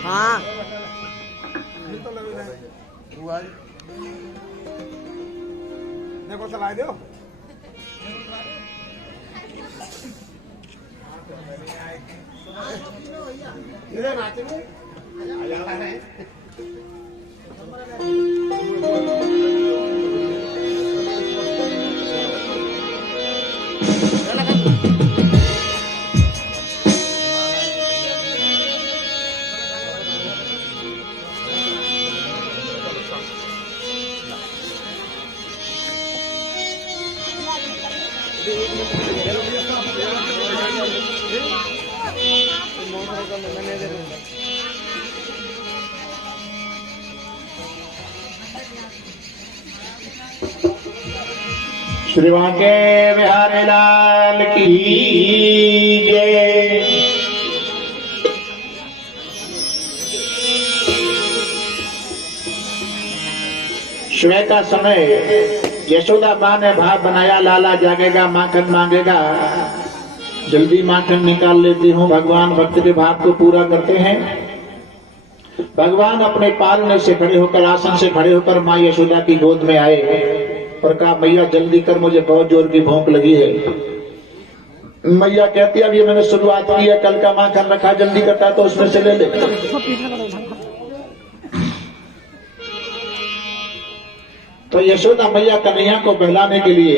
हाँ को चला दो इधर नाचेंगे श्री बांके बिहारी लाल की जय। सुबह का समय यशोदा माँ ने भाव बनाया, लाला जागेगा माखन मांगेगा, जल्दी माखन निकाल लेती हूँ। भगवान भक्त के भाव को पूरा करते हैं। भगवान अपने पालने से खड़े होकर, आसन से खड़े होकर माँ यशोदा की गोद में आए और कहा, मैया जल्दी कर, मुझे बहुत जोर की भूख लगी है। मैया कहती है, अभी मैंने शुरुआत की है, कल का माखन रखा, जल्दी करता तो उसमें से ले ले। तो यशोदा मैया कन्हैया को बहलाने के लिए,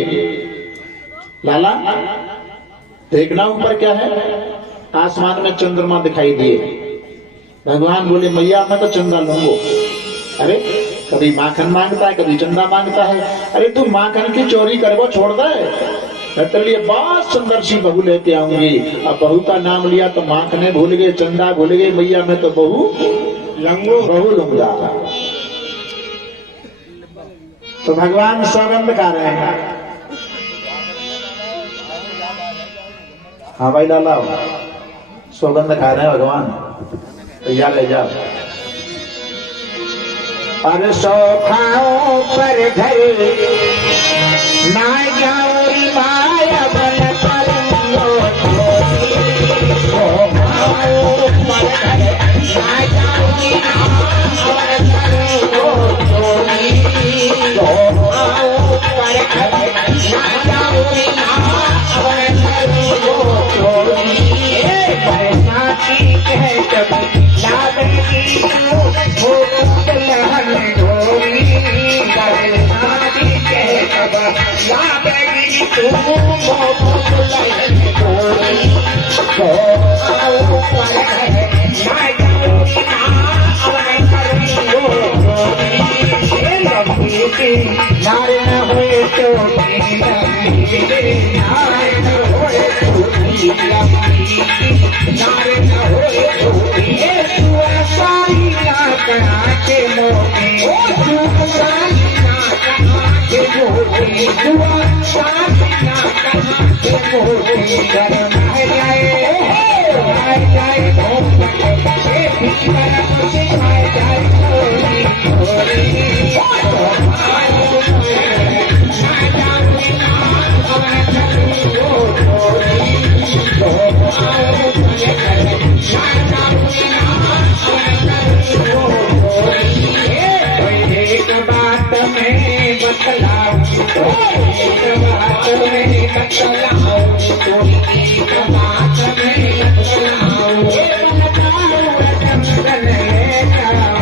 लाला देखना ऊपर क्या है। आसमान में चंद्रमा दिखाई दिए। भगवान बोले, मैया मैं तो चंदा लूंगा। अरे कभी माखन मांगता है, कभी चंदा मांगता है। अरे तू माखन की चोरी करवो छोड़ दे, मैं तेरे लिए बहुत सुंदर सी बहू लेके आऊंगी। अब बहू का नाम लिया तो माखने भूल गए, चंदा भूल गए। मैया मैं तो बहू लूंगा। तो भगवान सौगंध खा रहे हैं। हाँ भाई लाला, सौगंध खा रहे हैं भगवान, तैयार ले जाओ। अरे सौखाओं पर घर ना जाऊं माया बन पर, सौखाओं पर घर ना जाऊं माया बन पर, सौखाओं पर घर ना जाऊं माया बन पर, बरसाती है जब लावेगी वो लहर ढोली, बरसाती है जब लावेगी तू वो लहर ढोली। तो आओ पर है ना जाऊंगी ना करूंगी वो ढोली, लंबी नार न हुए तो नार न हुए तो नारे न होए धोए, तू सारी ना कहा के मोहे, तू सारी ना कहा के मोहे, तू सारी ना कहा के मोहे। करना है जाए भोग के भीतर से आए जाए थोड़ी थोड़ी, एक बात में बतलाऊं, एक बात में बतलाऊं, एक बात में बतलाऊं, चंदन ले जाऊं, चंदन ले जाऊं,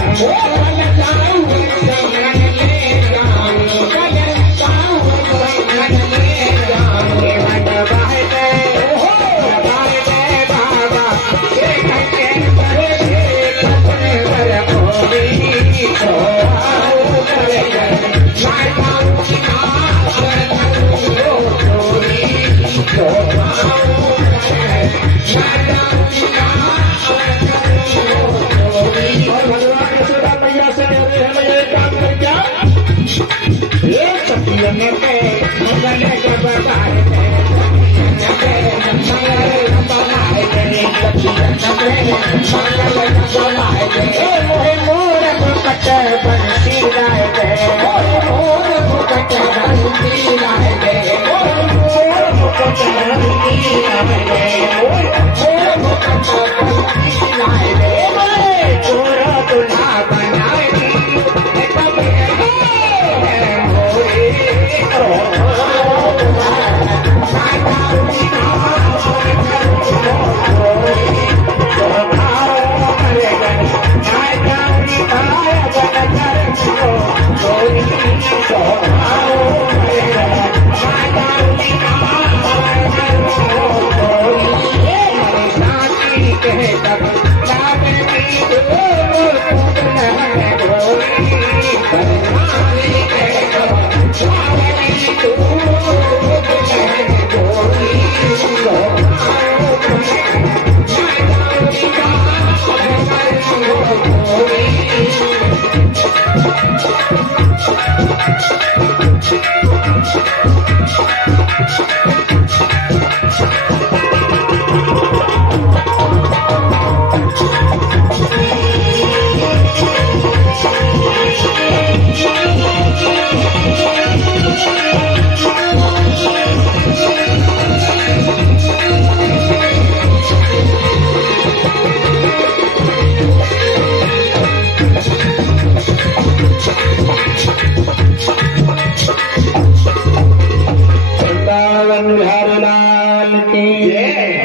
Bye. मोहे मोर मुकट बंसी गाय दे, मोर मुकट बंसी गाय दे, मोर मुकट बंसी गाय दे, मोर मुकट बंसी गाय दे, तोरा दुल्हा बनाए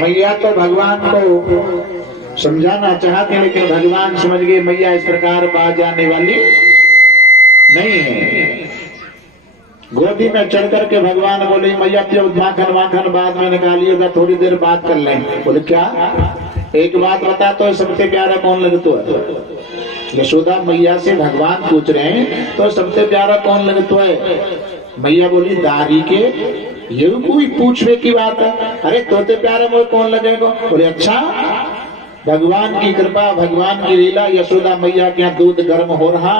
मैया तो भगवान को समझाना चाहते लेकिन भगवान समझ गए मैया इस प्रकार बाज आने वाली नहीं है। गोदी में चढ़ करके भगवान बोले मैया जब माखन वाखन बाद में निकालिएगा थोड़ी देर बात कर लेंगे। बोले क्या? एक बात बता तो सबसे प्यारा कौन लगता है? यशोदा मैया से भगवान पूछ रहे हैं तो सबसे प्यारा कौन लगता है? मैया बोली दारी के ये कोई पूछने की बात है? अरे तोते प्यारे मोह कौन लगेगा? बोले अच्छा भगवान की कृपा भगवान की लीला। यशोदा मैया के यहाँ दूध गर्म हो रहा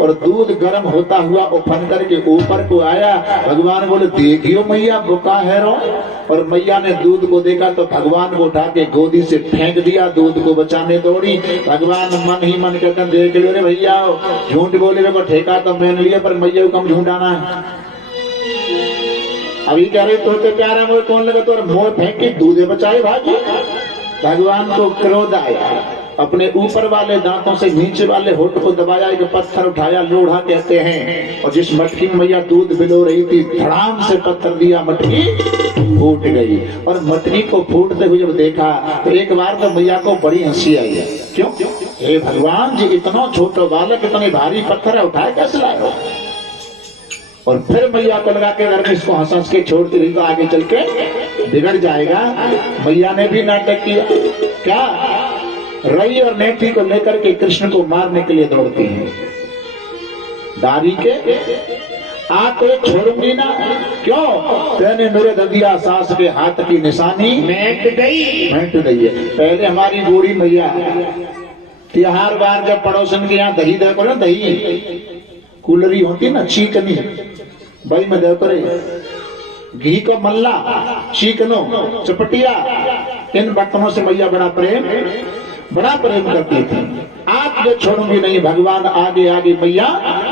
और दूध गर्म होता हुआ उफन करके ऊपर को आया। भगवान बोले देखियो मैया बुका है रो। और मैया ने दूध को देखा तो भगवान को उठा के गोदी से फेंक दिया, दूध को बचाने दौड़ी। भगवान मन ही मन कहते देख लो रे भैया झूठ बोले रे ठेका तो मैंने लिया पर मैया को कम झूठ आना है। अभी कह रहे तोते प्यारा मोह कौन लगे तो मोह फेंक के दूधे बचाए भागी। भगवान को क्रोध आया, अपने ऊपर वाले दांतों से नीचे वाले होठ को दबाया, एक पत्थर उठाया, लोढ़ा कहते हैं, और जिस मटकी में मैया दूध भिगो रही थी धड़ाम से पत्थर दिया, मटकी फूट गई। और मटकी को फूटते हुए जब देखा तो एक बार तो मैया को बड़ी हंसी आई है। क्यों? हे भगवान जी इतना छोटा बालक इतने भारी पत्थर है उठाए कैसे लाए हो? और फिर मैया को लगा के अगर इसको हंस हंस के छोड़ती रही तो आगे चल के बिगड़ जाएगा। मैया ने भी नाटक किया। क्या? रई और नेठी को लेकर के कृष्ण को मारने के लिए दौड़ती है। दारी के आते छोड़ूंगी ना। क्यों? तेने मेरे ददिया सास के हाथ की निशानी मेट गई है। पहले हमारी बूढ़ी मैया त्योहार बार जब पड़ोसन के यहाँ दही देखो ना, दही कूलरी होती ना चीकनी भाई में दे करे घी को मल्ला चीकनो चपटिया इन बर्तनों से मैया बड़ा प्रेम करती थी। आप जो छोड़ूंगी नहीं। भगवान आगे आगे मैया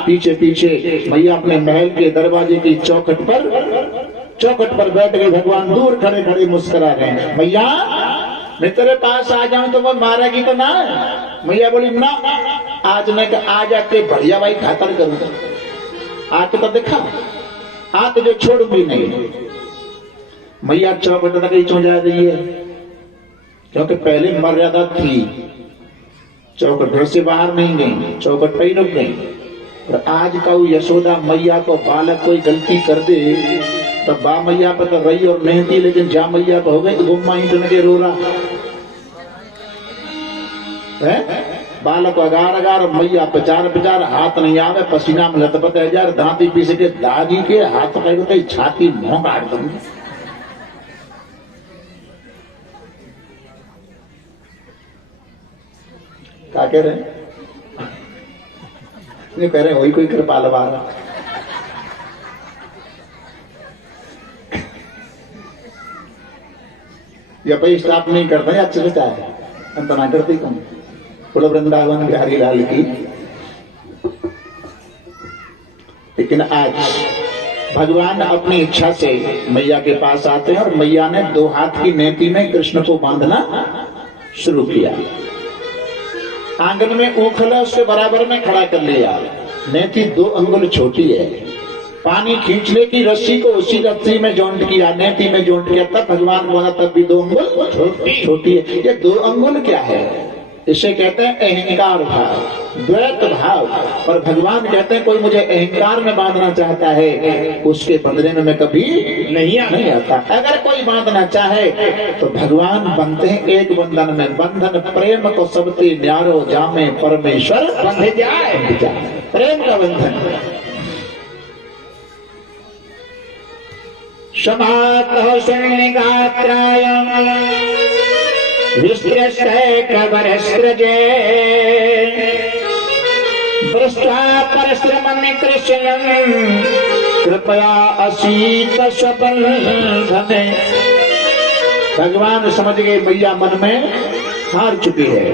पीछे पीछे। मैया अपने महल के दरवाजे की चौखट पर बैठ गए। भगवान दूर खड़े खड़े मुस्कुरा रहे हैं। मैया मैं तेरे पास आ जाऊं तो वो मारेगी तो ना? मैया बोली ना, आज मैं आ जाके बढ़िया भाई खातर करूंगा। आके तो देखा, आके जो छोड़ूंगी नहीं। मैया चौखट तक ही जा रही है क्योंकि पहले मर्यादा थी। चौखट घर से बाहर नहीं गई, चौखट पर ही रुक गई। और आज का यशोदा मैया को बालक कोई गलती कर दे तो बा मैया पर तो रही और नहीं थी, लेकिन जा मैया को हो गई तो गुम्मा ही के रो रहा है। बालक अगार मैया पचार हाथ नहीं आवे, पसीना में लथपथ है यार, दांती पीस के दादी के हाथ पकड़ छाती मुंह काट दूंगी। क्या कह रहे हैं? ये कह रहे वही कोई कृपाल वाला। या भाई स्टाफ नहीं करता है अच्छे से चाहे अंतना करती कम बोलो वृंदावन बिहारी लाल की। लेकिन आज भगवान अपनी इच्छा से मैया के पास आते हैं और मैया ने 2 हाथ की नेति में कृष्ण को बांधना शुरू किया। आंगन में ऊखल है, उसके बराबर में खड़ा कर लिया। नेति 2 अंगुल छोटी है। पानी खींचने की रस्सी को उसी रस्सी में जॉइंट किया, नेति में जॉइंट किया, तब भगवान बोला तब भी 2 अंगुल छोटी है। ये 2 अंगुल क्या है? इसे कहते हैं अहंकार भाव, द्वैत भाव। और भगवान कहते हैं कोई मुझे अहंकार में बांधना चाहता है उसके बंधने में मैं कभी नहीं आता। अगर कोई बांधना चाहे तो भगवान बनते हैं एक बंधन में। बंधन प्रेम को सबसे न्यारो जामे परमेश्वर बंध जाए। प्रेम का बंधन। समातः शून्यगात्राय विस्तृष्टैकबरस्रजे दृष्ट्वा परश्रमं कृष्णं कृपया असीत स्वबन्धने। भगवान समझ गए मैया मन में हार चुकी है।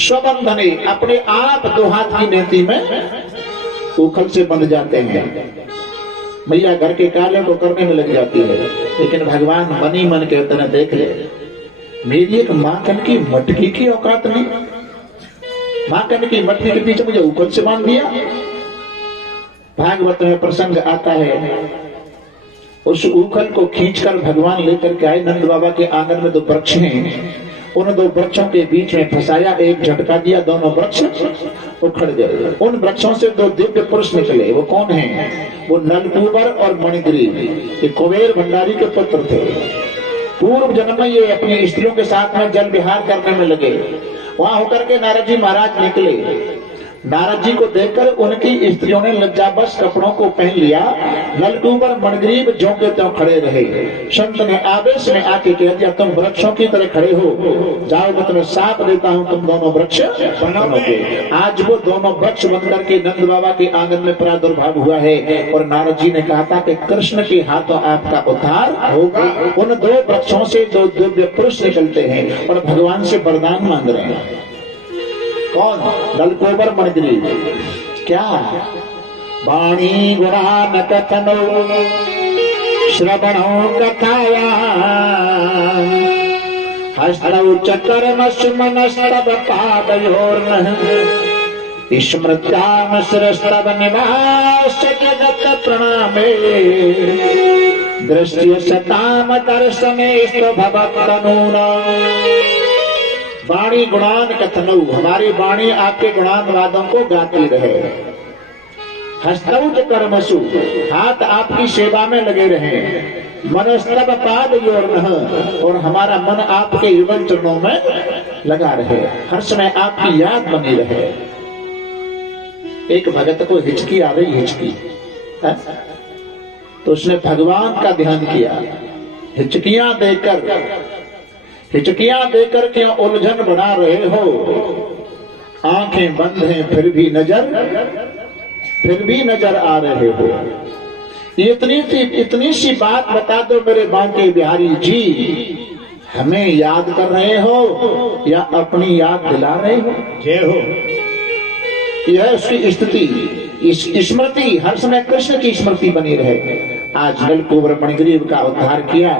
स्वबंधने अपने आप 2 हाथ की नेति में उखल से बंध जाते हैं। मैया घर के कार्यों को करने में लग जाती है। लेकिन भगवान मन ही मन कहते हैं देख ले मेरी एक माखन की मटकी की औकात नहीं। माखन की मटकी के पीछे मुझे उखल से बांध दिया। भागवत में प्रसंग आता है, उस उखल को खींचकर भगवान लेकर के आए। नंद बाबा के आंगन में 2 वृक्ष हैं, उन 2 वृक्षों के बीच में फंसाया, एक झटका दिया, दोनों वृक्ष उखड़ गए। उन वृक्षों से 2 दिव्य पुरुष निकले। वो कौन हैं? वो नलकूबर और मणिग्रीव। ये कुबेर भंडारी के पुत्र थे। पूर्व जन्म में ये अपनी स्त्रियों के साथ में जल विहार करने में लगे। वहां होकर के नारद जी महाराज निकले। नारद जी को देखकर उनकी स्त्रियों ने लज्जाबस कपड़ों को पहन लिया। नलकूबर मणिग्रीव ज्यों के त्यों खड़े रहे। संत ने आवेश में आके कह दिया तुम वृक्षों की तरह खड़े हो, जाओ मैं तुम्हें साप देता हूं, तुम दोनों वृक्ष बनोगे। आज वो दोनों वृक्ष बनकर के नंद बाबा के आंगन में प्रादुर्भाव हुआ है। और नारद जी ने कहा था कि कृष्ण के हाथों आपका उद्धार होगा। उन 2 वृक्षों से 2 दिव्य पुरुष निकलते हैं और भगवान से वरदान मांग रहे हैं। कौन? नलकूबर मणिग्रीव। क्या? वाणी गुणान कथनो श्रवणो कथाया हस्तौ च कर्मसु मनस्तव पादयोर्नः स्मृत्याम शिरस्तव निवास जगत प्रणामे दृश्य सताम दर्शने भवत्तनूना। वाणी गुणान कथनौ, हमारी वाणी आपके गुणान वादों को गाती रहे। हस्तौ च कर्मसु, हाथ आपकी सेवा में लगे रहे। मनस्तव पाद योर्नः, और हमारा मन आपके युगल चरणों में लगा रहे, हर समय आपकी याद बनी रहे। एक भगत को हिचकी आ रही, हिचकी है? तो उसने भगवान का ध्यान किया। हिचकियां देकर क्यों उलझन बना रहे हो? आंखें बंद हैं फिर भी नजर आ रहे हो। इतनी सी बात बता दो मेरे बांके बिहारी जी, हमें याद कर रहे हो या अपनी याद दिला रहे हो? जय हो। यह उसकी स्थिति, स्मृति हर समय कृष्ण की स्मृति बनी रहे। आज नलकूबर मणिग्रीव का उद्धार किया।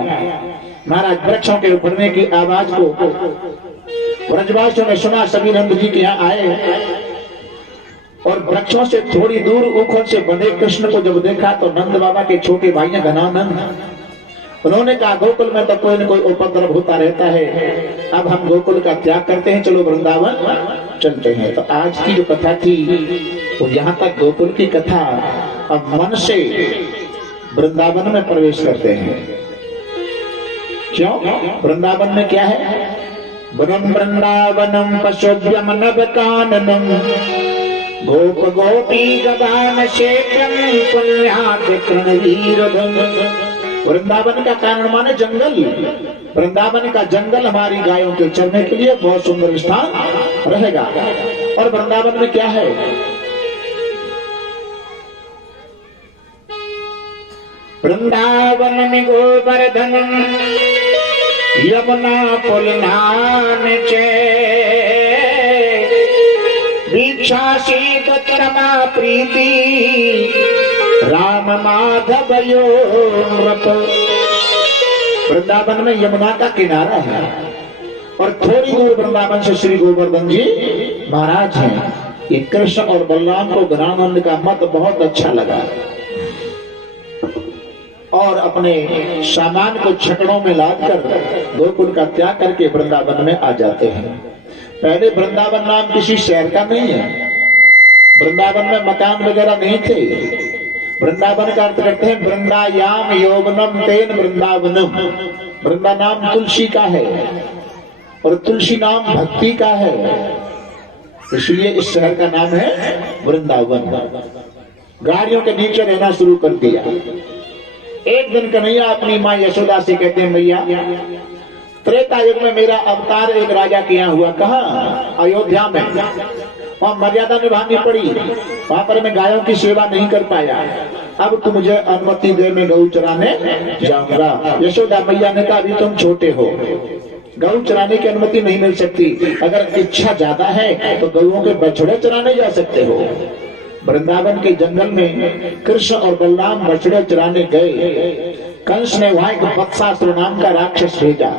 महाराज वृक्षों के उखड़ने की आवाज को ब्रजवासियों ने सुना। सभी नंद जी के यहाँ आए और वृक्षों से थोड़ी दूर उखड़ से बंधे कृष्ण को जब देखा तो नंद बाबा के छोटे भाई हैं घनानंद, उन्होंने कहा गोकुल में तो कोई न कोई उपद्रव होता रहता है, अब हम गोकुल का त्याग करते हैं, चलो वृंदावन चलते हैं। तो आज की जो कथा थी वो यहाँ तक गोकुल की कथा। अब मन से वृंदावन में प्रवेश करते हैं। क्यों? वृंदावन में क्या है? वनम वृंदावनम पशुभ्यम नव काननम गोप गोपी गवान शेखम पुण्यात कृणवीरधम। वृंदावन का कारण माने जंगल। वृंदावन का जंगल हमारी गायों के चरने के लिए बहुत सुंदर स्थान रहेगा। और वृंदावन में क्या है? वृंदावन में गोवर्धन यमुना पुल नानचे भिक्षासी रमा प्रीति राम माधव यो नृप। वृंदावन में यमुना का किनारा है और थोड़ी दूर वृंदावन से श्री गोवर्धन जी महाराज हैं। ये कृष्ण और बलराम को घनानंद का मत बहुत अच्छा लगा और अपने सामान को छकड़ों में लादकर गोकुल का त्याग करके वृंदावन में आ जाते हैं। पहले वृंदावन नाम किसी शहर का नहीं है, वृंदावन में मकान वगैरह नहीं थे। वृंदावन का अर्थ करते हैं वृंदायाम यौवनम तेन वृंदावनम। वृंदा नाम तुलसी का है और तुलसी नाम भक्ति का है, इसलिए इस शहर का नाम है वृंदावन। गाड़ियों के नीचे रहना शुरू कर दिया। एक दिन कन्हैया अपनी माँ यशोदा से कहते हैं, मैया त्रेता युग में मेरा अवतार एक राजा किया हुआ, कहाँ? अयोध्या में। वहां मर्यादा निभानी पड़ी, वहां पर मैं गायों की सेवा नहीं कर पाया। अब तुम मुझे अनुमति दे, मैं गऊ चराने जाऊंगा। यशोदा मैया ने कहा अभी तुम छोटे हो, गऊ चराने की अनुमति नहीं मिल सकती। अगर इच्छा ज्यादा है तो गऊओं के बछड़े चराने जा सकते हो। वृंदावन के जंगल में कृष्ण और बलराम बछड़े चराने गए। कंस ने वहां एक वत्सासुर नाम का राक्षस भेजा।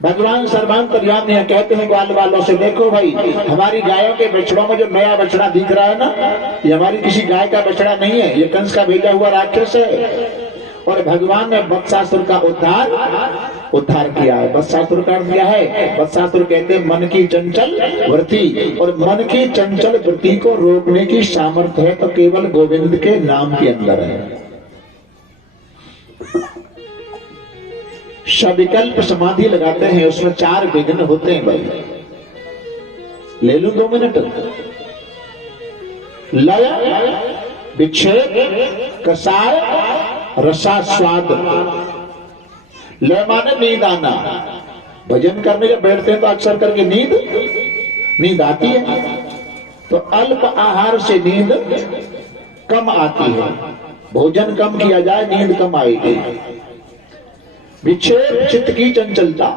भगवान सर्वांतर्यामी कहते हैं ग्वाल वालों से, देखो भाई हमारी गायों के बछड़ों में जो नया बछड़ा दिख रहा है ना, ये हमारी किसी गाय का बछड़ा नहीं है, ये कंस का भेजा हुआ राक्षस है। और भगवान ने वत्सासुर का उद्धार किया है। वत्सासुर का अर्थ क्या है? वत्सासुर कहते हैं मन की चंचल वृत्ति, और मन की चंचल वृत्ति को रोकने की सामर्थ्य है तो केवल गोविंद के नाम के अंदर है। सविकल्प समाधि लगाते हैं, उसमें 4 विघ्न होते हैं भाई। ले लूं 2 मिनट। लय, विक्षेप, कसाय, रसास्वाद। लय माने नींद आना। भजन करने जब बैठते हैं तो अक्सर करके नींद आती है, तो अल्प आहार से नींद कम आती है। भोजन कम किया जाए, नींद कम आएगी। विक्षेप, चित्त की चंचलता।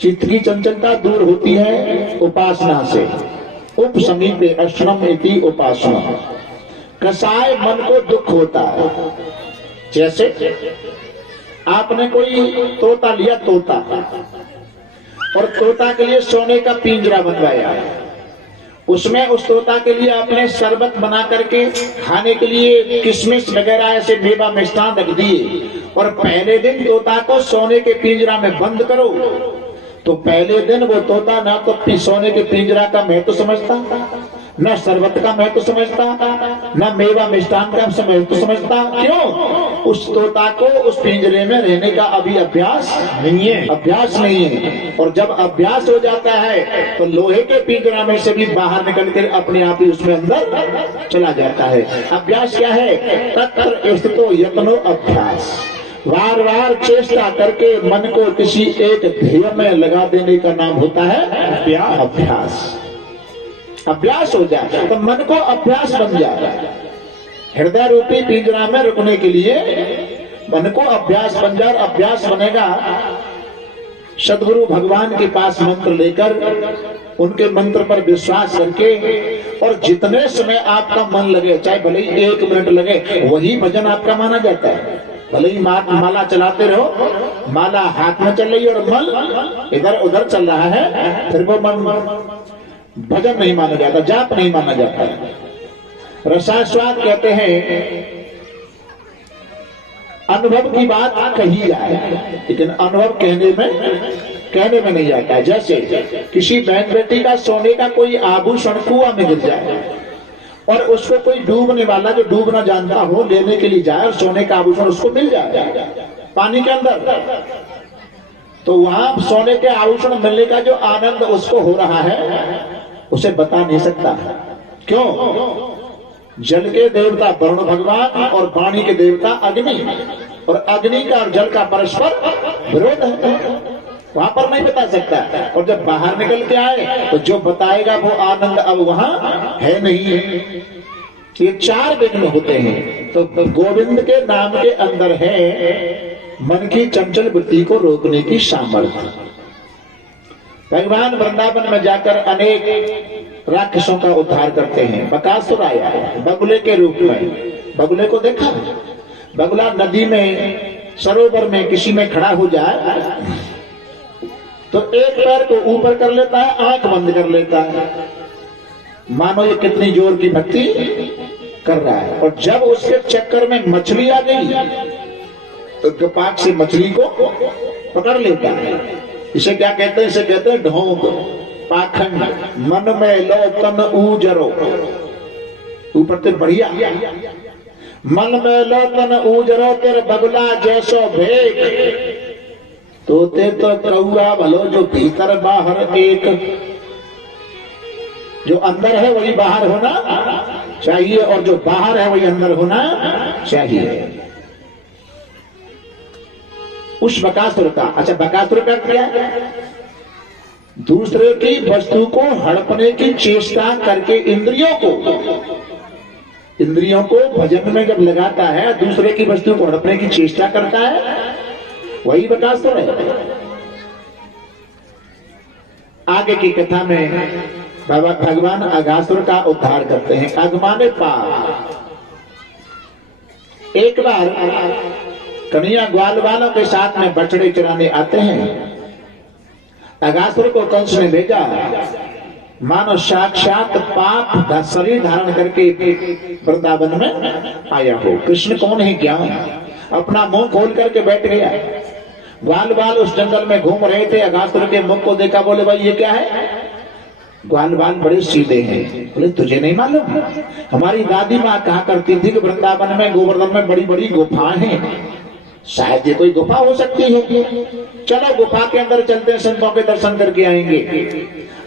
चित्त की चंचलता दूर होती है उपासना से। उप समीपे अश्रम इति उपासना। कसाय, मन को दुख होता है। जैसे आपने कोई तोता लिया, तोता, और तोता के लिए सोने का पिंजरा बनवाया। उसमें उस तोता के लिए आपने शरबत बना करके खाने के लिए किशमिश वगैरह ऐसे मेवा मिष्ठान रख दिए, और पहले दिन तोता को सोने के पिंजरा में बंद करो, तो पहले दिन वो तोता ना तो सोने के पिंजरा का महत्व समझता, न शरबत का महत्व समझता, न मेवा मिष्ठान का महत्व समझता। क्यों? उस तोता को उस पिंजरे में रहने का अभी अभ्यास नहीं है। और जब अभ्यास हो जाता है तो लोहे के पिंजरा में से भी बाहर निकल कर अपने आप ही उसमें अंदर चला जाता है। अभ्यास क्या है? तत्र स्थितो यत्नो अभ्यास। बार बार चेष्टा करके मन को किसी एक ध्येय में लगा देने का नाम होता है अभ्यास। अभ्यास हो जाए तो मन को अभ्यास बन जाए। हृदय रूपी पिंजरा में रुकने के लिए मन को अभ्यास बन जाए। अभ्यास बनेगा, सदगुरु भगवान के पास मंत्र लेकर उनके मंत्र पर विश्वास करके, और जितने समय आपका मन लगे, चाहे भले ही 1 मिनट लगे, वही भजन आपका माना जाता है। भले ही माला चलाते रहो, माला हाथ में चल रही है और मन इधर उधर चल रहा है, फिर वो मन भजन नहीं माना जाता, जाप नहीं माना जाता। रसास्वाद कहते हैं अनुभव की बात कही जाए, लेकिन अनुभव कहने में नहीं आता है। जैसे किसी बहन बेटी का सोने का कोई आभूषण कुआं में गिर जाए और उसको कोई डूबने वाला जो डूबना जानता हो लेने के लिए जाए और सोने का आभूषण उसको मिल जाए पानी के अंदर, तो वहां सोने के आभूषण मिलने का जो आनंद उसको हो रहा है उसे बता नहीं सकता। क्यों? जल के देवता वरुण भगवान और वाणी के देवता अग्नि, और अग्नि का और जल का परस्पर विरोध है, वहां पर नहीं बता सकता। और जब बाहर निकल के आए तो जो बताएगा वो आनंद अब वहां है नहीं है। ये 4 विघ्न होते हैं। तो गोविंद के नाम के अंदर है मन की चंचल वृत्ति को रोकने की सामर्थ्य। भगवान वृंदावन में जाकर अनेक राक्षसों का उद्धार करते हैं। बकासुर आया बगुले के रूप में, बगुले को देखा, बगुला नदी में सरोवर में किसी में खड़ा हो जाए तो एक पैर को ऊपर कर लेता है, आंख बंद कर लेता है, मानो ये कितनी जोर की भक्ति कर रहा है। और जब उसके चक्कर में मछली आ गई तो कपाट से मछली को पकड़ लेता है। इसे क्या कहते हैं? इसे कहते हैं ढोंग, पाखंड, मन में लो तन ऊजरो। ऊपर से बढ़िया, मन में लो तन ऊजरो तेरे बगुला जैसो भेक, तोते तो कौआ भलो जो भीतर बाहर एक, जो अंदर है वही बाहर होना चाहिए और जो बाहर है वही अंदर होना चाहिए। उस बकासुर का, अच्छा बकासुर का क्या? दूसरे की वस्तु को हड़पने की चेष्टा करके इंद्रियों को भजन में जब लगाता है, दूसरे की वस्तु को हड़पने की चेष्टा करता है, वही बकासुर है। आगे की कथा में भगवान अघासुर का उद्धार करते हैं। अघमाने पार। एक बार कन्हैया ग्वाल वालों के साथ में बछड़े चराने आते हैं। अघासुर को कंस ने भेजा, मानो साक्षात पाप शरीर धारण करके वृंदावन में आया हो। कृष्ण कौन है क्या? अपना मुंह खोल करके बैठ गया। ग्वाल बाल उस जंगल में घूम रहे थे, अघासुर के मुख को देखा, बोले भाई ये क्या है? ग्वाल बाल बड़े सीधे हैं। बोले तुझे नहीं मालूम? हमारी दादी माँ कहा करती थी कि वृंदावन में गोवर्धन में बड़ी बड़ी गुफाएं हैं, शायद ये कोई गुफा हो सकती है, चलो गुफा के अंदर चलते हैं, संतों के दर्शन करके आएंगे।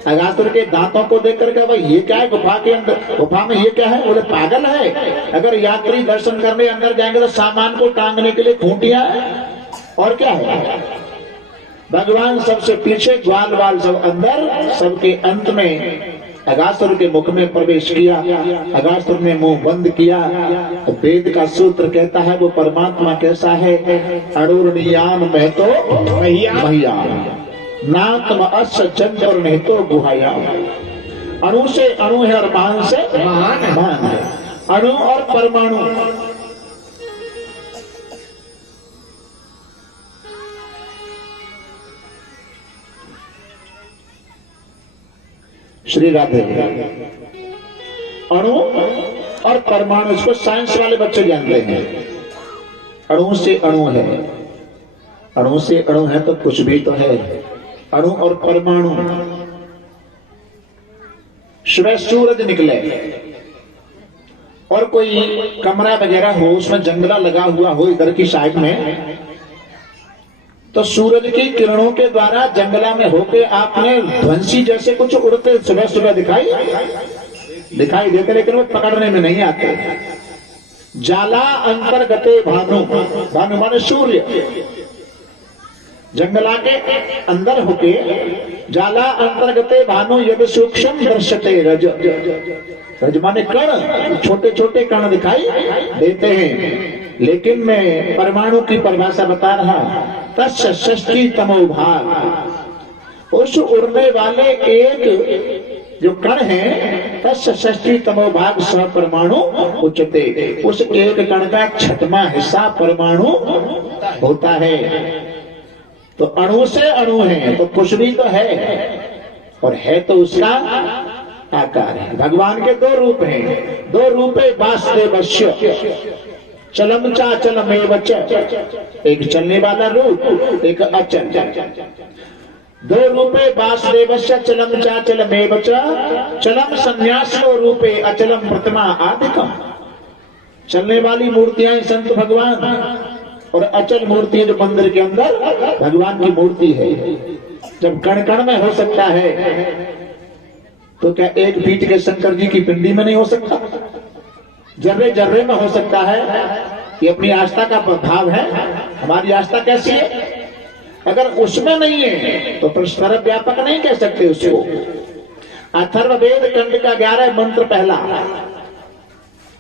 अघासुर के दांतों को देख करके भाई ये क्या है गुफा के अंदर, गुफा में ये क्या है? बोले पागल है, अगर यात्री दर्शन करने अंदर जाएंगे तो सामान को टांगने के लिए खूंटियां और क्या है। भगवान सबसे पीछे, ग्वाल बाल सब अंदर, सबके अंत में अघासुर के मुख में प्रवेश किया। अघासुर ने मुंह बंद किया। वेद का सूत्र कहता है वो परमात्मा कैसा है? अड़ूर्णियान में तो महिया नातम अस चंद्र नहीं तो गुहाया। अणु से अणु है और मान से मान है। अणु और परमाणु, श्री राधे। अणु और परमाणु, इसको साइंस वाले बच्चे जानते हैं। अणु से अणु है, अणु से अणु है तो कुछ भी तो है। अणु और परमाणु, सुबह सूरज निकले और कोई कमरा वगैरह हो, उसमें जंगला लगा हुआ हो इधर की साइड में, तो सूरज की किरणों के द्वारा जंगला में होके आपने ध्वंसी जैसे कुछ उड़ते सुबह सुबह दिखाई देते, लेकिन वो पकड़ने में नहीं आते। जाला अंतर्गते भानु, भानु माने सूर्य, जंगला के अंदर होके जाला अंतर्गते भानु यदि सूक्ष्म दर्शते रज, रज माने कण, छोटे छोटे कण दिखाई देते हैं। लेकिन मैं परमाणु की परिभाषा बता रहा, तस्य षष्ठी तमो भाग, उस उड़ने वाले एक जो कण है, तस्य षष्ठी तमो भाग स परमाणु उच्चते, उस एक कण का छठवां हिस्सा परमाणु होता है। तो अणु से अणु है तो कुछ भी तो है, और है तो उसका आकार है। भगवान के दो रूप हैं, दो रूपे वासुदेवस्य चलम चा चलमेव च, एक चलने वाला रूप, एक अचल। दो रूपे वासुदेवस्य चलम चा चलमेव च, चलम संन्यासो रूपे अचलम प्रतिमा आदिकम। चलने वाली मूर्तियां संत भगवान और अचल मूर्ति जो मंदिर के अंदर भगवान की मूर्ति है। जब कण कण में हो सकता है तो क्या एक फीट के शंकर जी की पिंडी में नहीं हो सकता? जर्रे जर्रे में हो सकता है। ये अपनी आस्था का भाव है। हमारी आस्था कैसी है? अगर उसमें नहीं है तो फिर सर्व व्यापक नहीं कह सकते उसको। अथर्ववेद खंड का 11 मंत्र पहला।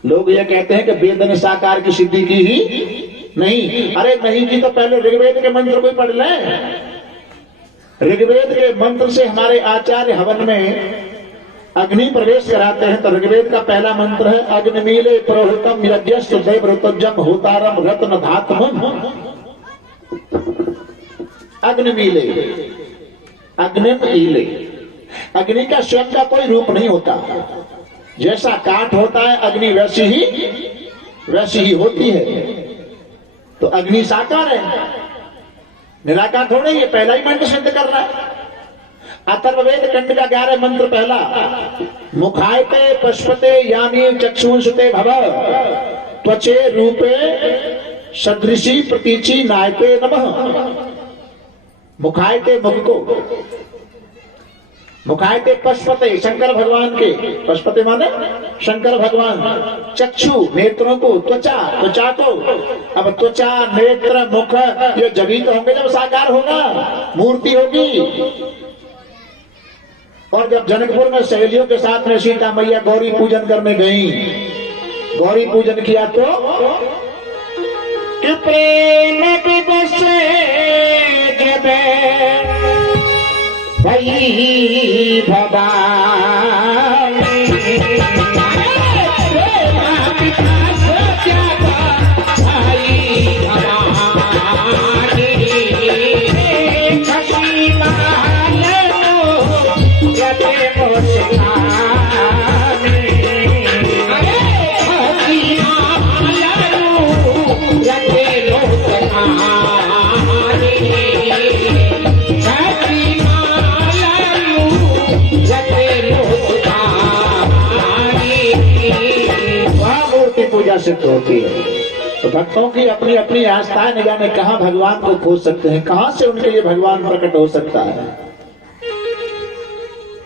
लोग ये कहते हैं कि वेद ने साकार की सिद्धि की ही नहीं, अरे नहीं जी, तो पहले ऋग्वेद के मंत्र कोई पढ़ ले। ऋग्वेद के मंत्र से हमारे आचार्य हवन में अग्नि प्रवेश कराते हैं। तो ऋग्वेद का पहला मंत्र है अग्निमीले पुरोहितम यज्ञस्तु देवऋतुजम होतारम रत्न धातुम। अग्निमीले, अग्निमीले, अग्नि का स्वयं का कोई रूप नहीं होता। जैसा काठ होता है अग्नि वैसी ही होती है। तो अग्नि साकार है, निराकार थोड़ा ही है। पहला ही मंत्र सिद्ध कर रहा है। अथर्ववेद खंड का 11 मंत्र पहला, मुखायते पशुपते यानी चक्षुंसते भव त्वचे रूपे सदृशी प्रतीची नायते नमः। मुखायते मुख को, मुखायते पशुपते शंकर भगवान के, पशुपते माने शंकर भगवान, चक्षु नेत्रों को, त्वचा त्वचा को। अब त्वचा नेत्र मुख ये जभी तो होंगे जब साकार होगा, मूर्ति होगी। और जब जनकपुर में सहेलियों के साथ में सीता मैया गौरी पूजन करने गई, गौरी पूजन किया तो कि प्रेम विवशे जब भई भवानी पूजा सिद्ध होती है। तो भक्तों की अपनी अपनी आस्थाएं, न जाने कहां भगवान को खोज सकते हैं, कहां से उनके लिए भगवान प्रकट हो सकता है।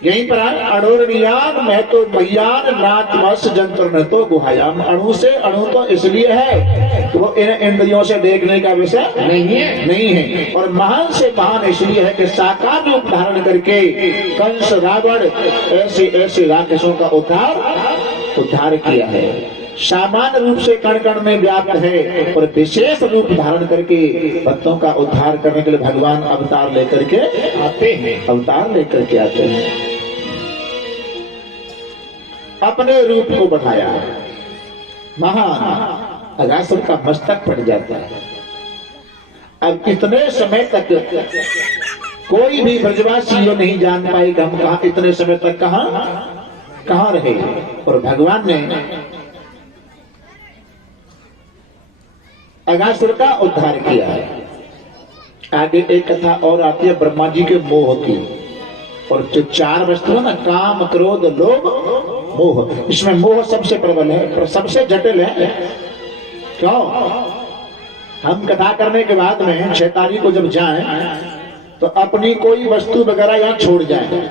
यहीं पर अणुर्नियान मैं तो मैयान नाचमस जंत्र न तो गुहायान। अणु से, अणु तो इसलिए है कि वो इन इंद्रियों से देखने का विषय नहीं है। और महान से महान इसलिए है कि साकार रूप धारण करके कंस रावण ऐसे ऐसे राक्षसों का उद्धार किया है। सामान्य रूप से कण कण में व्याप्त है और विशेष रूप धारण करके भक्तों का उद्धार करने के लिए भगवान अवतार लेकर के आते हैं, अवतार लेकर के आते हैं। अपने रूप को बढ़ाया, महान अगासुर का मस्तक फट जाता है। अब इतने समय तक कोई भी ब्रजवासी ये नहीं जान पाए कि हम कहा इतने समय तक कहां रहे। और भगवान ने अगासुर का उद्धार किया है। आगे एक कथा और आती है ब्रह्मा जी के मोह की। और जो 4 वस्तु है ना, काम क्रोध लोभ मोह, इसमें मोह सबसे प्रबल है, पर सबसे जटिल है। क्यों? हम कथा करने के बाद में 6 तारीख को जब जाएं तो अपनी कोई वस्तु वगैरह यहाँ छोड़ जाएं,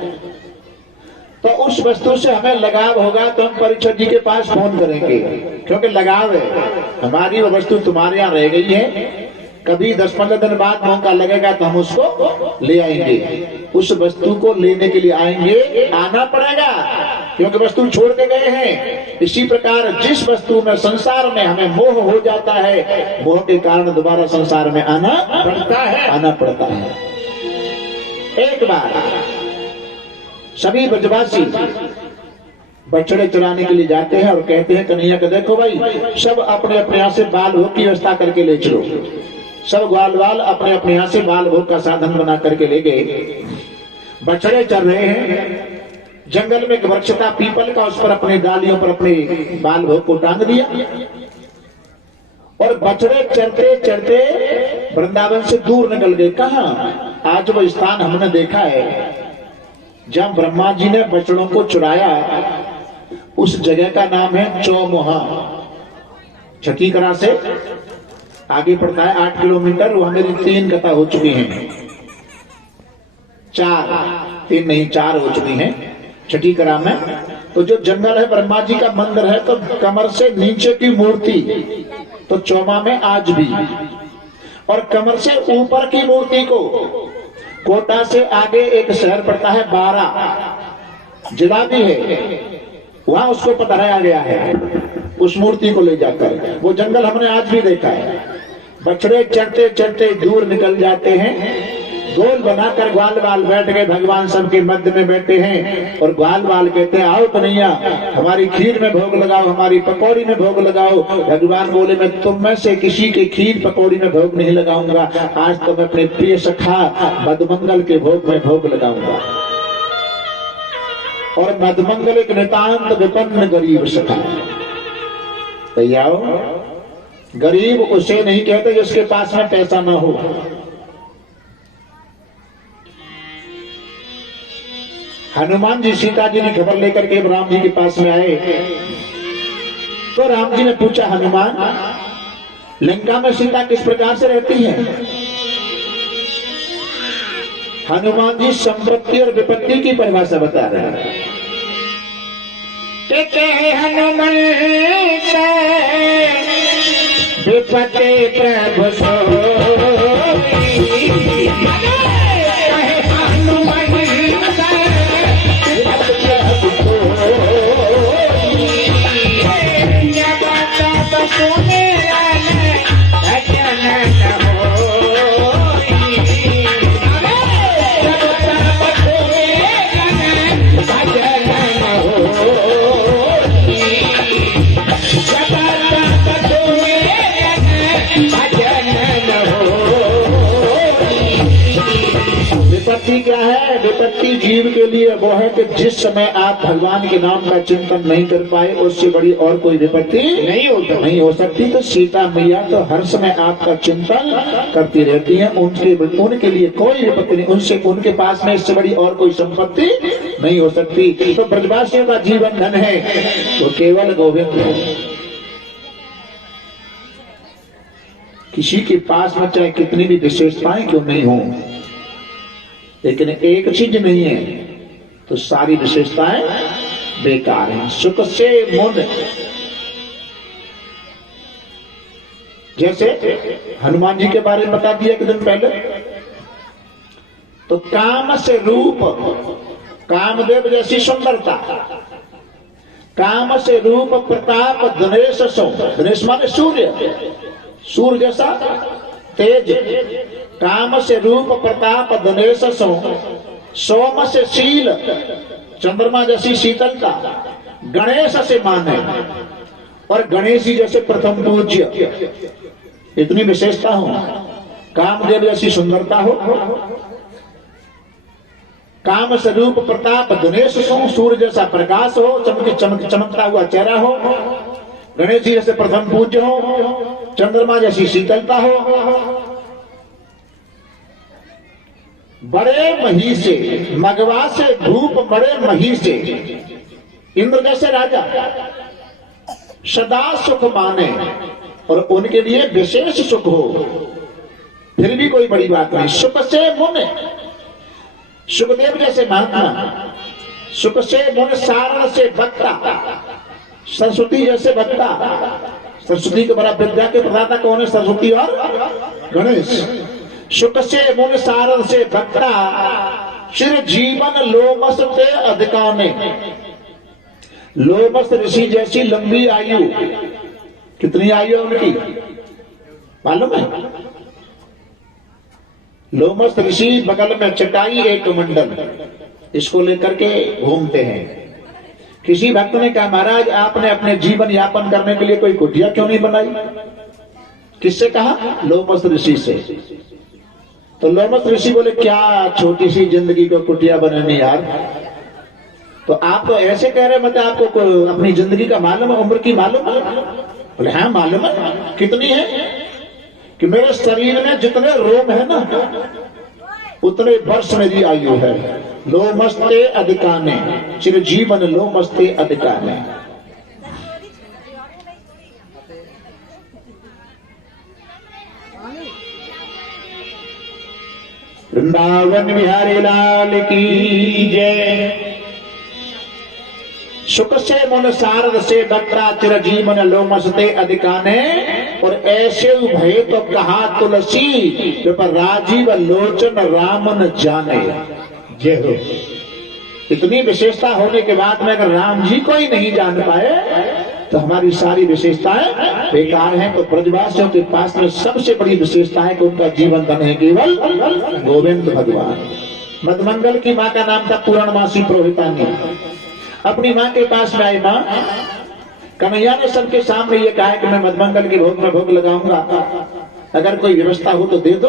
तो उस वस्तु से हमें लगाव होगा तो हम परीक्षक जी के पास फोन करेंगे, क्योंकि लगाव है। हमारी वो वस्तु तुम्हारे यहाँ रह गई है, कभी 10-15 दिन बाद मौका लगेगा तो हम उसको ले आएंगे। उस वस्तु को लेने के लिए आएंगे, आना पड़ेगा, क्योंकि वस्तु छोड़ के गए हैं। इसी प्रकार जिस वस्तु में संसार में हमें मोह हो जाता है, मोह के कारण दोबारा संसार में आना पड़ता है। एक बार सभी ब्रजवासी बछड़े चुराने के लिए जाते हैं और कहते हैं कन्हैया को देखो भाई, सब अपने अपने यहाँ से बाल भोग की व्यवस्था करके ले चलो। सब ग्वाल वाल अपने अपने यहाँ से बाल भोग का साधन बना करके ले गए। बछड़े चल रहे हैं, जंगल में एक वृक्ष था पीपल का, उस पर अपने डालियों पर अपने बाल भोग को टांग दिया। और बछड़े चढ़ते चढ़ते वृंदावन से दूर निकल गए। कहां? आज वो स्थान हमने देखा है जब ब्रह्मा जी ने बछड़ों को चुराया, उस जगह का नाम है चौमुहा। छठीकरा से आगे पड़ता है 8 किलोमीटर। वहां मेरी 3 कथा हो चुकी हैं, 3 नहीं 4 हो चुकी हैं छठीकरा में। तो जो जंगल है, ब्रह्मा जी का मंदिर है, तो कमर से नीचे की मूर्ति तो चौमा में आज भी, और कमर से ऊपर की मूर्ति को कोटा से आगे एक शहर पड़ता है 12 जिला भी है, वहां उसको पधराया गया है उस मूर्ति को ले जाकर। वो जंगल हमने आज भी देखा है। बछड़े चढ़ते चढ़ते दूर निकल जाते हैं। गोल बनाकर ग्वाल बाल बैठ गए, भगवान सबके मध्य में बैठे हैं और ग्वाल बाल कहते हैं आओ कन्हैया हमारी खीर में भोग लगाओ, हमारी पकौड़ी में भोग लगाओ। भगवान बोले मैं तुम में से किसी के खीर पकौड़ी में भोग नहीं लगाऊंगा, आज तो मैं अपने प्रिय सखा मधुमंगल के भोग में भोग लगाऊंगा। और मधुमंगल एक नितांत विपन्न गरीब सखा। आओ, गरीब उसे नहीं कहते जिसके पास में पैसा ना हो। हनुमान जी सीता जी ने खबर लेकर के राम जी के पास में आए तो राम जी ने पूछा हनुमान लंका में सीता किस प्रकार से रहती है? हनुमान जी संपत्ति और विपत्ति की परिभाषा बता रहे हैं। हनुमंत विपत्ति प्रभु सोई, विपत्ति क्या है? विपत्ति जीव के लिए वो है कि जिस समय आप भगवान के नाम का चिंतन नहीं कर पाए उससे बड़ी और कोई विपत्ति नहीं हो सकती। तो सीता मैया तो हर समय आपका चिंतन करती रहती हैं, उनके लिए कोई विपत्ति नहीं, उनसे उनके पास में इससे बड़ी और कोई संपत्ति नहीं हो सकती। तो ब्रजवासियों का जीवन धन है वो केवल गोविंद है। किसी के पास में चाहे कितनी भी विशेषताएं क्यों नहीं हो, लेकिन एक चीज नहीं है तो सारी विशेषताएं बेकार हैं। सुख से मुन, जैसे हनुमान जी के बारे में बता दिया कि दिन पहले, तो काम से रूप, कामदेव जैसी सुंदरता, काम से रूप प्रताप धनेश सो, धनेश माने सूर्य, सूर्य जैसा तेज, काम से रूप प्रताप धनेश सो, सोम से शील, चंद्रमा जैसी शीतलता, गणेश से माने और गणेश जी जैसे प्रथम पूज्य, इतनी विशेषता हो, कामदेव जैसी सुंदरता हो, काम स्वरूप प्रताप धनेश हो, सूर्य जैसा प्रकाश हो, चमकता हुआ चेहरा हो, गणेश जी जैसे प्रथम पूज्य हो, चंद्रमा जैसी शीतलता हो, बड़े मही से, मगवा से धूप बड़े मही से, इंद्र जैसे राजा, सदा सुख माने और उनके लिए विशेष सुख हो, फिर भी कोई बड़ी बात नहीं। सुख से मुन, सुखदेव जैसे महात्मा, सुख से मुन सारण से भक्ता, सरस्वती जैसे भक्ता, सरस्वती के बड़ा विद्या के प्रदाता कौन है? सरस्वती और गणेश। सुख से मुन सारण से भक्ता, चिर जीवन लोमस ते अधिकाने, लोमस ऋषि जैसी लंबी आयु, कितनी आयु है उनकी मालूम है? लोमस ऋषि बगल में चटाई एक मंडल, इसको लेकर के घूमते हैं। किसी भक्त ने कहा महाराज आपने अपने जीवन यापन करने के लिए कोई कुटिया क्यों नहीं बनाई? किससे कहा? लोमस ऋषि से। तो लोमस ऋषि बोले क्या छोटी सी जिंदगी को कुटिया बनानी यार, तो आप तो ऐसे कह रहे मतलब आपको अपनी जिंदगी का मालूम है, उम्र की मालूम है? बोले हाँ मालूम है। कितनी है? कि मेरे शरीर में जितने रोम है ना उतने वर्ष मेरी आयु है। लोमस्ते अधिकाने, चिरजीवन लोमस्ते अधिकाने। वृंदावन बिहारी लाल की जय। सुख से मन सारद से बकरा चिरजीवन लोमसते अधिकाने, और ऐसे भय तो कहा तुलसी पर राजीव लोचन रामन जाने। जय हो। इतनी विशेषता होने के बाद में अगर राम जी को ही नहीं जान पाए तो हमारी सारी विशेषताएं बेकार हैं। तो ब्रजवासियों के पास में सबसे बड़ी विशेषता है कि उनका जीवन धन है केवल गोविंद भगवान। मधुमंगल की माँ का नाम था पूर्णमासी पुरोहितानी। अपनी माँ के पास में आई माँ, कन्हैया ने सबके सामने ये कहा कि मैं मधुमंगल के भोग में भोग लगाऊंगा, अगर कोई व्यवस्था हो तो दे दो।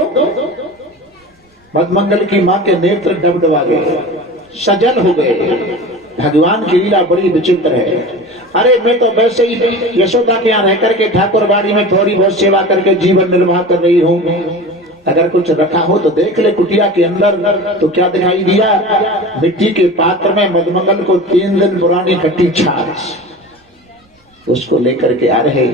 मधुमंगल की माँ के नेत्र डबडबा गए, सजल हो गए। भगवान की लीला बड़ी विचित्र है। अरे मैं तो वैसे ही यशोदा के यहाँ रह करके ठाकुर बाड़ी में थोड़ी बहुत सेवा करके जीवन निर्वाह कर रही हूँ, अगर कुछ रखा हो तो देख ले। कुटिया के अंदर तो क्या दिखाई दिया, मिट्टी के पात्र में मधुमंगल को 3 दिन पुरानी खट्टी छाछ, उसको लेकर के आ रहे।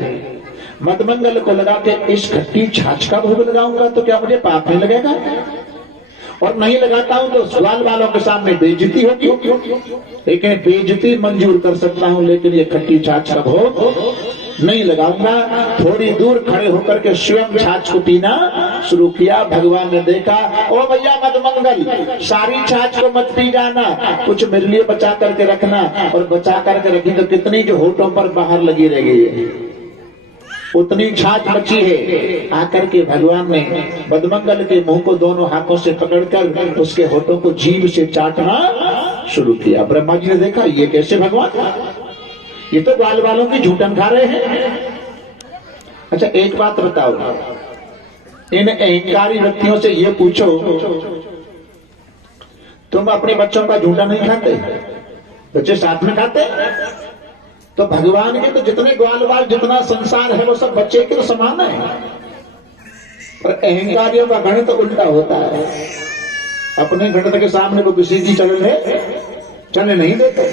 मधुमंगल को लगा के इस खट्टी छाछ का भोग लगाऊंगा तो क्या मुझे पाप नहीं लगेगा, और नहीं लगाता हूं तो सवाल वालों के सामने बेइज्जती होगी। लेकिन बेइज्जती मंजूर कर सकता हूं, लेकिन ये खट्टी छाछ का भोग नहीं लगाऊंगा। थोड़ी दूर खड़े होकर के स्वयं छाछ को पीना शुरू किया। भगवान ने देखा, ओ भैया मधुमंगल, सारी छाछ को मत पी जाना, कुछ मेरे लिए बचा करके रखना। और बचा करके रखी तो कितनी जो होठों पर बाहर लगी रह गई है, उतनी छाछ बची है। आकर के भगवान ने मधुमंगल के मुंह को दोनों हाथों से पकड़कर उसके होठों को जीभ से चाटना शुरू किया। ब्रह्मा जी ने देखा, ये कैसे भगवान, ये तो ग्वाल वालों की झूठन खा रहे हैं। अच्छा एक बात बताओ, इन अहंकारी व्यक्तियों से ये पूछो, तुम अपने बच्चों का झूठा नहीं खाते? बच्चे साथ में खाते? तो भगवान के तो जितने ग्वाल बाल, जितना संसार है वो सब बच्चे के तो समान है। पर अहंकारियों का गणित तो उल्टा होता है। अपने गणित के सामने वो किसी की चलने नहीं देते।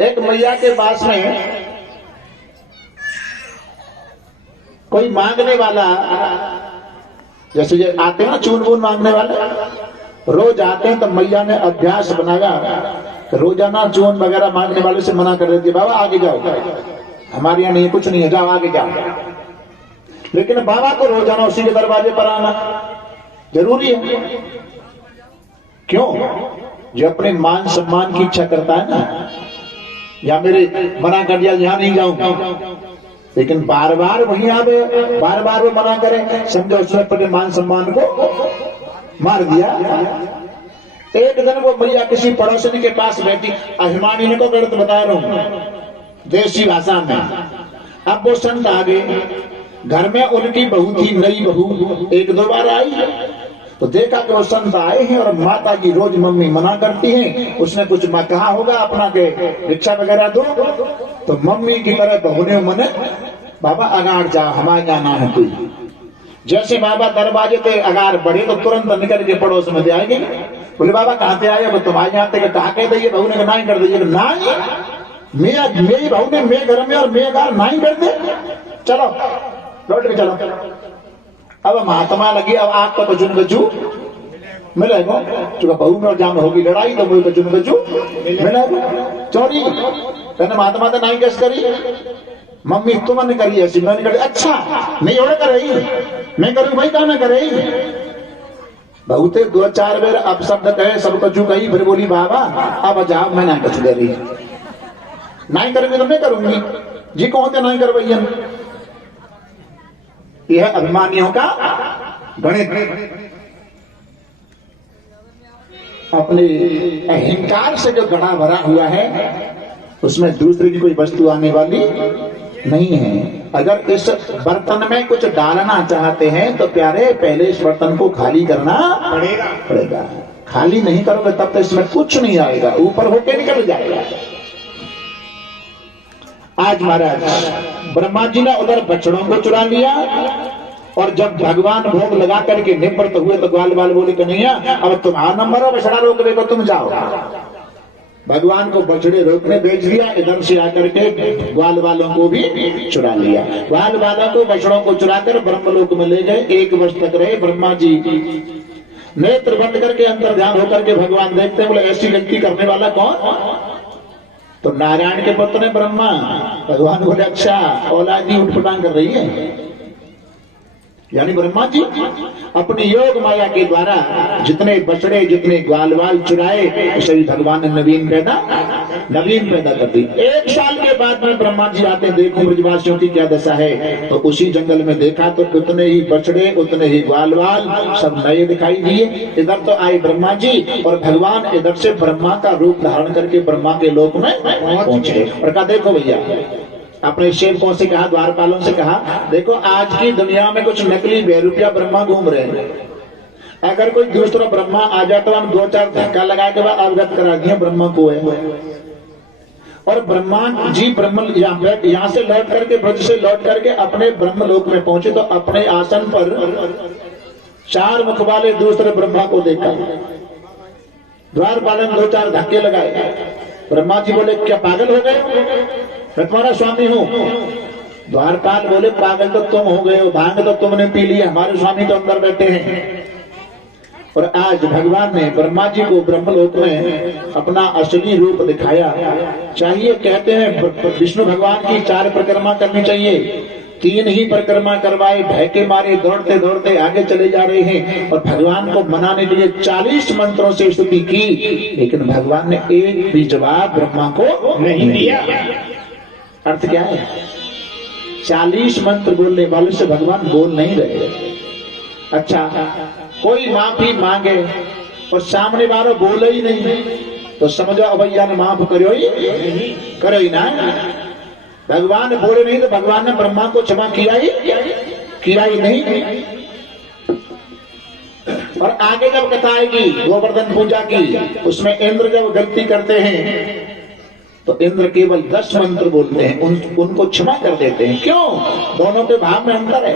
एक मैया के पास में कोई मांगने वाला, जैसे ये आते हैं ना चून बून मांगने वाले, रोज आते हैं। तो मैया ने अभ्यास बनाया, रोजाना चून वगैरह मांगने वाले से मना कर देती, बाबा आगे जाओ, हमारे यहाँ नहीं कुछ नहीं है, जाओ आगे जाओ। लेकिन बाबा को रोजाना उसी के दरवाजे पर आना जरूरी है। क्यों? जो अपने मान सम्मान की इच्छा करता है ना, या मेरे मना कर दिया यहां नहीं जाऊंगा, लेकिन बार बार वहीं आवे, बार बार वो मना करे, समझो उसने अपने मान सम्मान को मार दिया। एक दिन वो मैया किसी पड़ोसी के पास बैठी, अभिमानी को गलत बता रहा हूं देसी भाषा में। अब वो संत आ गए, घर में उनकी बहू थी, नई बहू, 1-2 बार आई। तो देखा कि वो संत आए हैं और माता जी रोज मम्मी मना करती हैं, उसने कुछ कहा होगा अपना के भिक्षा वगैरह दो। तो मम्मी की तरह बहू ने मने, बाबा अगाड़ जा, हमारे जाना है कोई। जैसे बाबा दरवाजे पे अगार बढ़े तो तुरंत निकल के पड़ोस में आएंगे। बोले बाबा कहाँ से आए? तुम्हारे यहाँ तक कहा कह दिए, बहू ने नहीं कर दिए। नहीं, मेरी बहू ने मैं घर में और मैं अगार नहीं कर दे, चलो लौट के चलो। अब महात्मा लगी, अब आग का बचून बचू मिलेगा, चूंकि बहू में और जाम होगी लड़ाई तो मुझे बचून बचू मिलेगा। चोरी कहने महात्मा तो नहीं कैसे करी, मम्मी तुमने करी ऐसी, मैंने करी। अच्छा नहीं और कर रही, मैं करूं भाई, क्या मैं कर रही? बहुते 2-4 बेर अब शब्द कहे, सब कचू कही, फिर बोली बाबा अब जाओ, मैं नहीं कचू दे रही, नहीं करूंगी तो मैं करूंगी जी, कौन नहीं कर भैया। यह अभिमानियों का गणित। अपने अहंकार से जो गड़ा भरा हुआ है उसमें दूसरे की कोई वस्तु आने वाली नहीं है। अगर इस बर्तन में कुछ डालना चाहते हैं तो प्यारे पहले इस बर्तन को खाली करना पड़ेगा। खाली नहीं करोगे तब तक इसमें कुछ नहीं आएगा, ऊपर होके निकल जाएगा। आज महाराज ब्रह्मा जी ने उधर बछड़ों को चुरा लिया, और जब भगवान भोग लगा करके निवृत्त हुए तो ग्वाल बाल बोले कन्हैया अब तुम्हारा नंबर है, बछड़ा रोक लेगा, तुम जाओ। भगवान को बछड़े रोकने भेज दिया, इधर से आकर के ग्वाल वालों को भी चुरा लिया। ग्वाल वालों को बछड़ों को चुराकर ब्रह्मलोक में ले गए। 1 वर्ष तक रहे ब्रह्मा जी। नेत्र बंद करके अंतर ध्यान होकर के भगवान देखते हैं, बोले ऐसी गलती करने वाला कौन? तो नारायण के पुत्र ने ब्रह्मा। भगवान बोले अच्छा औलाद ही उठपटांग कर रही है, यानी ब्रह्मा जी अपनी योग माया के द्वारा जितने बछड़े जितने ग्वाल वाल चुराए सभी भगवान ने नवीन पैदा कर दी। 1 साल के बाद में ब्रह्मा जी आते, देखो ब्रजवासियों की क्या दशा है। तो उसी जंगल में देखा तो उतने ही बछड़े उतने ही ग्वाल वाल सब नए दिखाई दिए। इधर तो आए ब्रह्मा जी और भगवान इधर से ब्रह्मा का रूप धारण करके ब्रह्मा के लोक में पहुंचे। और कहा देखो भैया, अपने सेवकों से कहा, द्वारपालों से कहा, देखो आज की दुनिया में कुछ नकली बेरुपया ब्रह्मा घूम रहे हैं। अगर कोई दूसरा ब्रह्मा आ जाता तो हम 2-4 धक्का लगा के बाद अवगत करा दिए ब्रह्मा को है। और ब्रह्मा जी यहाँ से लौट करके ब्रज से लौट करके अपने ब्रह्म लोक में पहुंचे तो अपने आसन पर 4 मुख वाले दूसरे ब्रह्मा को देखा। द्वारपाल ने 2-4 धक्के लगाए। ब्रह्मा जी बोले क्या पागल हो गए, मैं तुम्हारा स्वामी हूँ। द्वारपाल बोले पागल तो तुम हो गए हो, भांग तो तुमने पी लिया, हमारे स्वामी तो अंदर बैठे हैं। और आज भगवान ने ब्रह्मा जी को ब्रह्मलोक में अपना असली रूप दिखाया। चाहिए कहते हैं विष्णु भगवान की 4 परिक्रमा करनी चाहिए, 3 ही परिक्रमा करवाए, भय के मारे दौड़ते दौड़ते आगे चले जा रहे हैं। और भगवान को मनाने के लिए 40 मंत्रों से स्तुति की, लेकिन भगवान ने एक भी जवाब ब्रह्मा को नहीं दिया। अर्थ क्या है? 40 मंत्र बोलने वाले से भगवान बोल नहीं रहे। अच्छा, कोई माफी मांगे और सामने वाला बोले ही नहीं तो समझो भैया ने माफ करो ही ना। भगवान बोले नहीं तो भगवान ने ब्रह्मा को क्षमा किया ही नहीं। और आगे जब कथा आएगी गोवर्धन पूजा की, उसमें इंद्र जब गलती करते हैं तो इंद्र केवल 10 मंत्र बोलते हैं, उनको क्षमा कर देते हैं। क्यों? दोनों के भाव में अंतर है।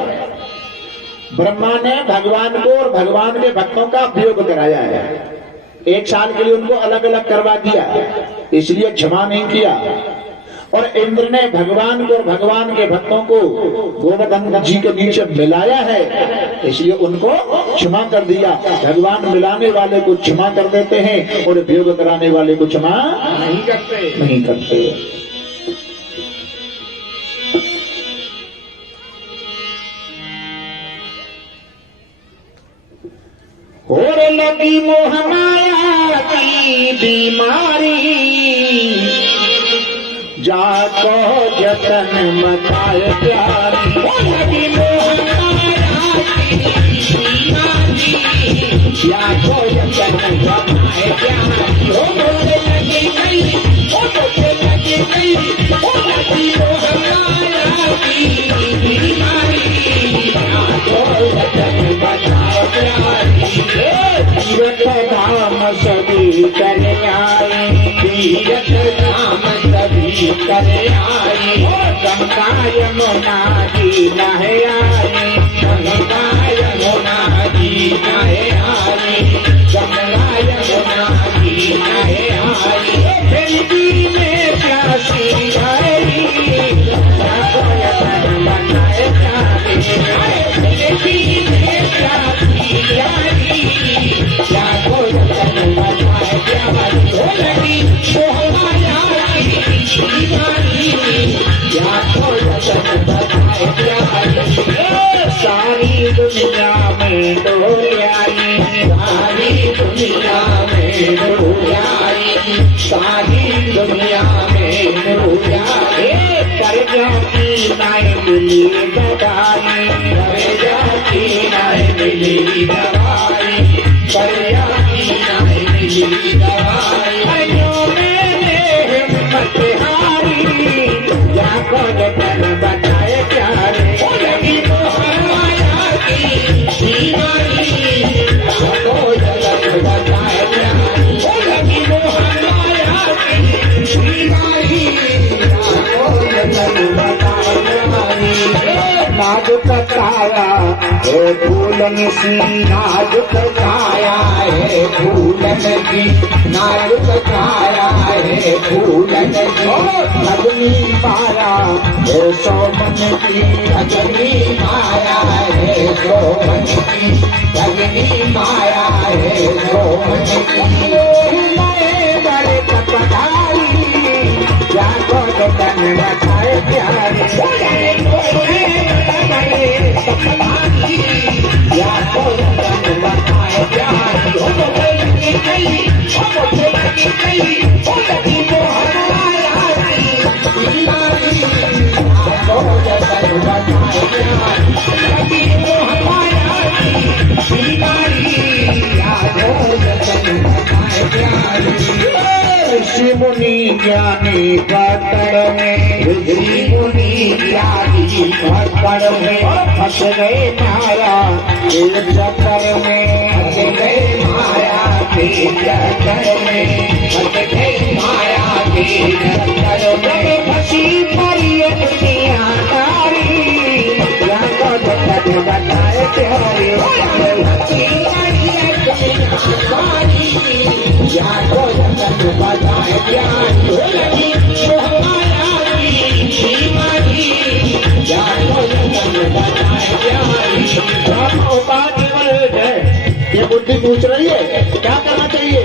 ब्रह्मा ने भगवान को और भगवान के भक्तों का वियोग कराया है, 1 साल के लिए उनको अलग अलग करवा दिया, इसलिए क्षमा नहीं किया। और इंद्र ने भगवान को और भगवान के भक्तों को गोवर्धन जी के नीचे मिलाया है, इसलिए उनको क्षमा कर दिया। भगवान मिलाने वाले को क्षमा कर देते हैं और वियोग कराने वाले को क्षमा नहीं करते। और लगी मोह माया की बीमारी, जाको जतन मचाए प्यारी। लगी मोह माया की बीमारी, जाको जतन मचाए प्यारी। हो बोले लगी गई, हो बोले लगी गई, हो लगी मोह माया की बीमारी, जाको जतन मचाए प्यारी। तीरथ धाम सभी कर आई, तीरथ धाम सभी कर आई। गंगा यमुना जी नहे आई, गंगा यमुना जी नहे आई, गंगा यमुना जी नहे आई। फिर में प्यासी आई, बनाए प्यारे, फिर में प्यासी आई। सारी दुनिया में डोलियाई, सारी दुनिया में डोलियाई, सारी दुनिया में डोलियाई। कर जाती नाई मिली दवाई, कर जाती नाई मिली दवाई, कर जाती नाई मिली दवाई। अयो मेरे हिम्मत हारी, या को जतन बताए प्यारे। लगी मोह माया की बीमारी, या को जतन बताए प्यारे। लगी मोह माया की बीमारी, या को जतन बताए प्यारे। नाजुक काया है फूलन सी, नाजुक काया है फूलन की, नाजुक काया है फूलन की। अग्नि माया है सोमन की, अग्नि माया है सोमन की, अग्नि माया है सोमन की। नए बड़े कपटारी, या को जतन बताए प्यारे। बड़े कपटारी ऋषि मुनि ज्ञानी पकड़ में ऋषि मुनि ज्ञानी पकड़ में फंस गए माया के चक्कर में फंस गए माया के चक्कर में फंस गए माया के चक्कर में फंसी पड़ी दुनिया तारी या तो जगत बताए प्यारी फंसी पड़ी दुनिया सारी या तो जगत बताए प्यारी माया की मारी या तो जगत बताए प्यारी ये बुद्धि पूछ रही है क्या करना चाहिए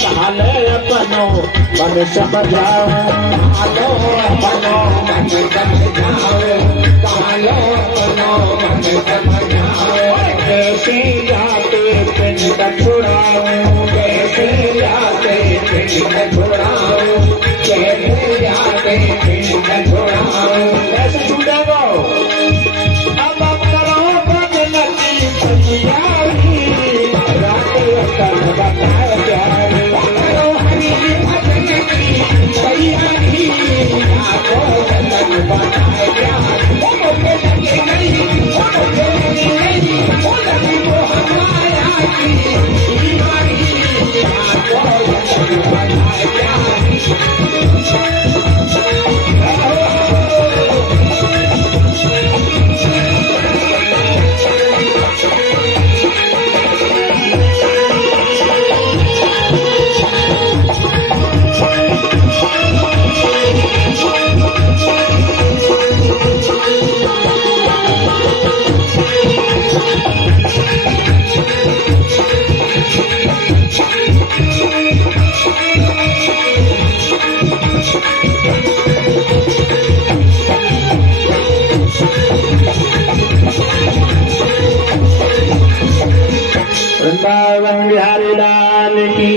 काले अपनो मन समझाओ कालो अपनो मन समझाओ कालो अपनो मन समझाओ कैसे जाते पिंड छुड़ाओ कैसे जाते पिंड छुड़ाओ कैसे जाते पिंड छुड़ाओ कैसे छूटेगा अब करो बदलती सजियारी रात कर बताए प्यारे करो हरि भजन की तैयारी आपको भजन बताए प्यार वो मुझे लगे नहीं वो मुझे लगे नहीं वो लगी वो हमारा की बीमारी आपको भजन बताए प्यार वृंदावन बिहारी लाल की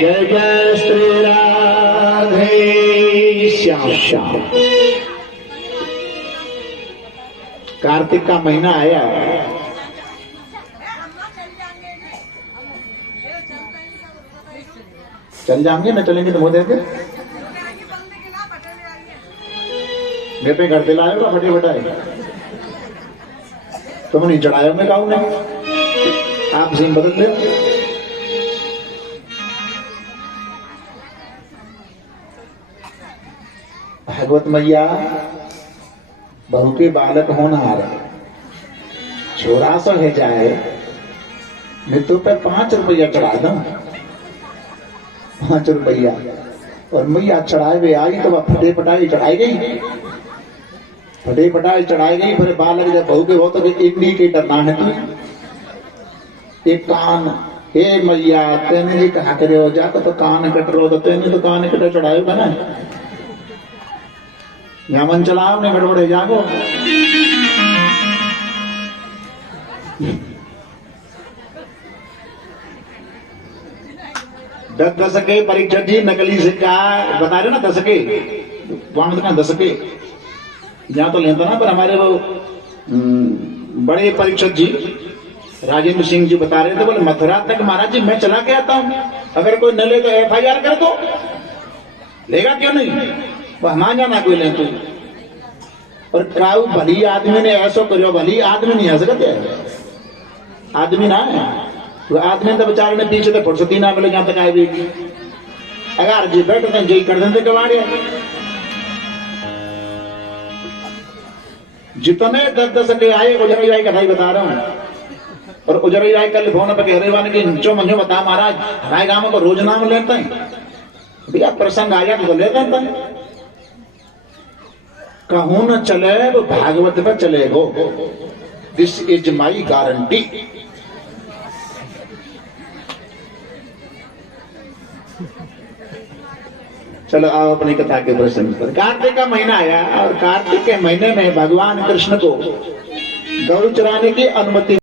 जय जय श्री राधे श्याम श्याम। कार्तिक का महीना आया, चल जाएंगे न चलेंगे तो मुँह देंगे मेरे पे घर दिलाएगा बटे बटाए तुम नहीं चढ़ाए मैं कहूँ नहीं आप सिंह बदल दे भागवत मैया बहू के बालक होनहार छोरा सा है जाए मृत्यु पे 5 रुपया चढ़ा दो 5 रुपया और मैया चढ़ाए वे आई तो वह फटे पटाई चढ़ाई गई फटे पटाई चढ़ाई गई फिर बालक जब बहू के हो तो इंडिकेटर ना है तू एक कान हे मैया तेने जी कहा करे हो जाकर तो कान कट रो तो तेने तो कान कटे चढ़ाए बना मन चलाओ ने गड़बड़े जागो दशके परीक्षा जी नकली सिक्का बता रहे ना दशके वहां तो दशके यहाँ तो लेता ना पर हमारे वो बड़े परीक्षक जी राजेंद्र सिंह जी बता रहे थे बोले मथुरा तक महाराज जी मैं चला के आता हूँ अगर कोई न ले तो FIR कर दो लेगा क्यों नहीं वो हम जाना कोई ले तू और काऊ भली आदमी ने ऐसा करो भली आदमी नहीं हंस सकते आदमी ना है वो आदमी तो बेचारे ने पीछे तो फुर्सती ना मिले जहां तक आए भी अगर जी बैठते जी कर देते कबाड़िया जितने 10 के आए उजरई राय कथा ही बता रहा हूँ और उजरई राय कल फोन पर कह रहे वाले कि जो मंजो बता महाराज हमारे गांव को रोज नाम लेते हैं भैया प्रसंग आया तो लेते हैं कहूं न चले वो भागवत पर चलेगो दिस इज माई गारंटी चलो आओ अपनी कथा के प्रसंग पर। कार्तिक का महीना आया और कार्तिक के महीने में भगवान कृष्ण को गौ चराने की अनुमति